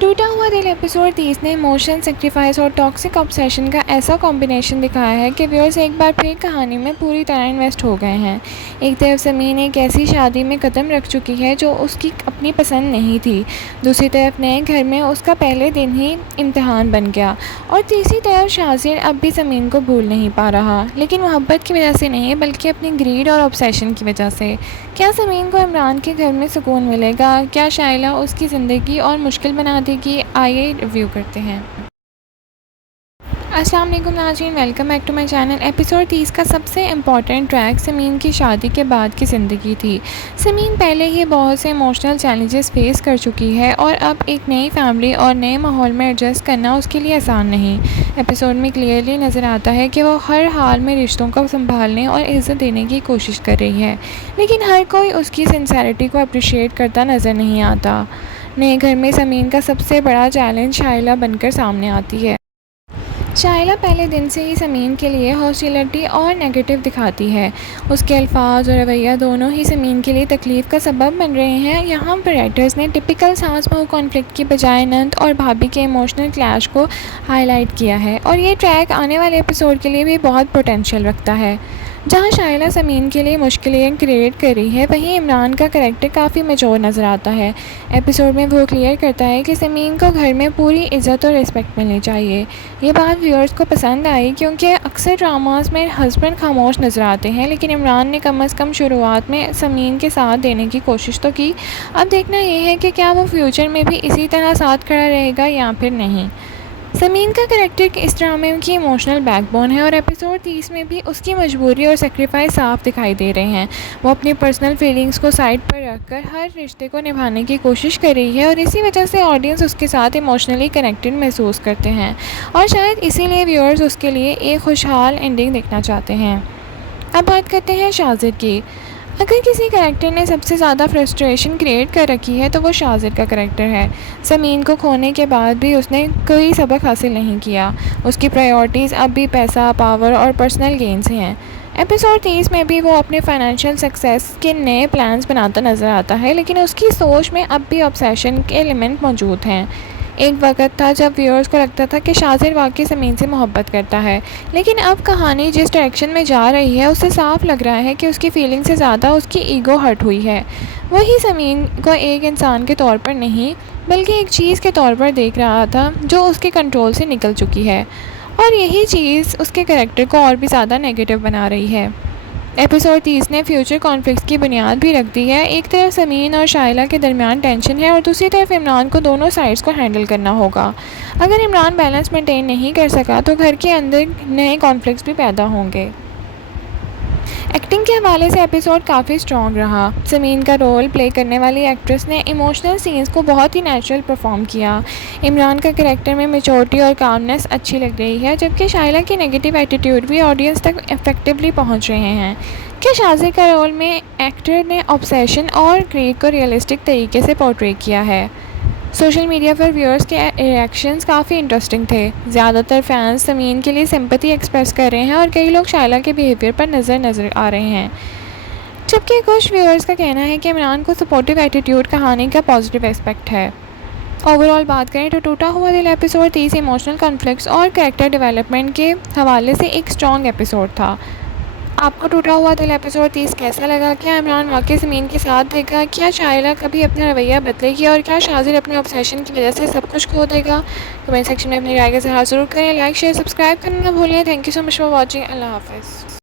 टूटा हुआ दिल एपिसोड 30 ने इमोशन, सेक्रीफाइस और टॉक्सिक ऑब्सेशन का ऐसा कॉम्बिनेशन दिखाया है कि व्यूअर्स एक बार फिर कहानी में पूरी तरह इन्वेस्ट हो गए हैं। एक तरफ ज़मीन एक ऐसी शादी में कदम रख चुकी है जो उसकी अपनी पसंद नहीं थी, दूसरी तरफ नए घर में उसका पहले दिन ही इम्तिहान बन गया, और तीसरी तरफ शाज़िर अब भी ज़मीन को भूल नहीं पा रहा, लेकिन मोहब्बत की वजह से नहीं बल्कि अपनी ग्रीड और ऑब्सेशन की वजह से। क्या ज़मीन को इमरान के घर में सुकून मिलेगा? क्या शाइला उसकी ज़िंदगी और मुश्किल बना देगी? आइए रिव्यू करते हैं। अस्सलाम वालेकुम नाज़रीन, welcome back to my channel. Episode 30 का सबसे इम्पॉर्टेंट ट्रैक समीन की शादी के बाद की ज़िंदगी थी। समीन पहले ही बहुत से इमोशनल चैलेंजेस फेस कर चुकी है और अब एक नई फैमिली और नए माहौल में एडजस्ट करना उसके लिए आसान नहीं। एपिसोड में क्लियरली नज़र आता है कि वो हर हाल में रिश्तों को संभालने और इज़्ज़त देने की कोशिश कर रही है, लेकिन हर कोई उसकी सिंसेरिटी को अप्रिशिएट करता नज़र नहीं आता। नए घर में समीन का सबसे बड़ा चैलेंज शाइला बनकर सामने आती है। शाइला पहले दिन से ही समीन के लिए हॉस्टिलिटी और नेगेटिव दिखाती है। उसके अल्फाज और रवैया दोनों ही समीन के लिए तकलीफ़ का सबब बन रहे हैं। यहाँ पर राइटर्स ने टिपिकल सास बहू कॉन्फ्लिक्ट की बजाय नंद और भाभी के इमोशनल क्लैश को हाईलाइट किया है, और ये ट्रैक आने वाले एपिसोड के लिए भी बहुत पोटेंशियल रखता है। जहाँ शाइला समीन के लिए मुश्किलें क्रिएट कर रही है, वहीं इमरान का करैक्टर काफ़ी मैच्योर नज़र आता है। एपिसोड में वो क्लियर करता है कि समीन को घर में पूरी इज़्ज़त और रिस्पेक्ट मिलनी चाहिए। ये बात व्यूअर्स को पसंद आई क्योंकि अक्सर ड्रामास में हस्बैंड खामोश नज़र आते हैं, लेकिन इमरान ने कम अज़ कम शुरुआत में समीन के साथ देने की कोशिश तो की। अब देखना ये है कि क्या वो फ्यूचर में भी इसी तरह साथ खड़ा रहेगा या फिर नहीं। समीन का करैक्टर इस ड्रामे की इमोशनल बैकबोन है और एपिसोड 30 में भी उसकी मजबूरी और सेक्रीफाइस साफ दिखाई दे रहे हैं। वो अपनी पर्सनल फीलिंग्स को साइड पर रखकर हर रिश्ते को निभाने की कोशिश कर रही है, और इसी वजह से ऑडियंस उसके साथ इमोशनली कनेक्टेड महसूस करते हैं, और शायद इसीलिए व्यूअर्स उसके लिए एक खुशहाल एंडिंग देखना चाहते हैं। अब बात करते हैं शाज़िर की। अगर किसी करैक्टर ने सबसे ज़्यादा फ्रस्ट्रेशन क्रिएट कर रखी है तो वो शाज़िर का करैक्टर है। ज़मीन को खोने के बाद भी उसने कोई सबक हासिल नहीं किया। उसकी प्रायोरिटीज़ अब भी पैसा, पावर और पर्सनल गेन्स हैं। एपिसोड 30 में भी वो अपने फाइनेंशियल सक्सेस के नए प्लान्स बनाता नज़र आता है, लेकिन उसकी सोच में अब भी ऑब्सेशन के एलिमेंट मौजूद हैं। एक वक्त था जब व्यूअर्स को लगता था कि शाज़िर वाकई ज़मीन से मोहब्बत करता है, लेकिन अब कहानी जिस डायरेक्शन में जा रही है उससे साफ लग रहा है कि उसकी फीलिंग से ज़्यादा उसकी ईगो हर्ट हुई है। वही ज़मीन को एक इंसान के तौर पर नहीं बल्कि एक चीज़ के तौर पर देख रहा था जो उसके कंट्रोल से निकल चुकी है, और यही चीज़ उसके कैरेक्टर को और भी ज़्यादा नेगेटिव बना रही है। एपिसोड 30 ने फ्यूचर कॉन्फ्लिक्ट्स की बुनियाद भी रख दी है। एक तरफ समीन और शाइला के दरमियान टेंशन है और दूसरी तरफ इमरान को दोनों साइड्स को हैंडल करना होगा। अगर इमरान बैलेंस मेंटेन नहीं कर सका तो घर के अंदर नए कॉन्फ्लिक्ट्स भी पैदा होंगे। एक्टिंग के हवाले से एपिसोड काफ़ी स्ट्रॉन्ग रहा। ज़मीन का रोल प्ले करने वाली एक्ट्रेस ने इमोशनल सीन्स को बहुत ही नेचुरल परफॉर्म किया। इमरान का करैक्टर में मैच्योरिटी और कामनेस अच्छी लग रही है, जबकि शाइला की नेगेटिव एटीट्यूड भी ऑडियंस तक इफेक्टिवली पहुंच रहे हैं। क्या शाज़िर का रोल में एक्टर ने ऑब्सेशन और ग्रीड को रियलिस्टिक तरीके से पोर्ट्रे किया है? सोशल मीडिया पर व्यूअर्स के रिएक्शंस काफ़ी इंटरेस्टिंग थे। ज़्यादातर फैंस समीन के लिए सिंपैथी एक्सप्रेस कर रहे हैं और कई लोग शाइला के बिहेवियर पर नज़र आ रहे हैं, जबकि कुछ व्यूअर्स का कहना है कि इमरान को सपोर्टिव एटीट्यूड कहानी का पॉजिटिव एस्पेक्ट है। ओवरऑल बात करें तो टूटा हुआ दिल एपिसोड 30 इमोशनल कॉन्फ्लिक्ट्स और कैरेक्टर डेवलपमेंट के हवाले से एक स्ट्रॉन्ग एपिसोड था। आपको टूटा हुआ दिल एपिसोड 30 कैसा लगा? क्या इमरान वाकई ज़मीन के साथ देगा? क्या शाइला कभी अपना रवैया बदलेगी? और क्या शाज़िर अपने ऑब्सेशन की वजह से सब कुछ खो देगा? कमेंट सेक्शन में अपनी राय का इज़हार ज़रूर करें। लाइक, शेयर, सब्सक्राइब करना ना भूलिए। Thank you so much for watching. अल्लाह हाफ़िज़।